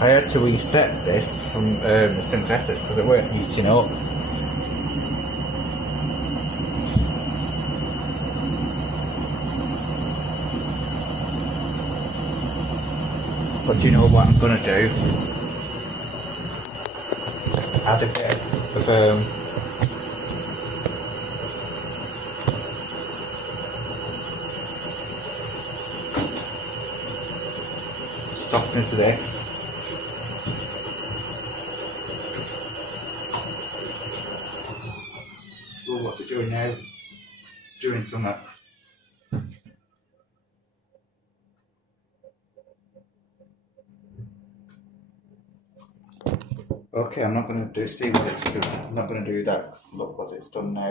I had to reset this from the synthetics because it weren't heating up. But do you know what I'm going to do? Add a bit of softener to this. Oh, what's it doing now? It's doing something. Okay, I'm not going to see what it's doing. I'm not going to do that. Look what it's done now.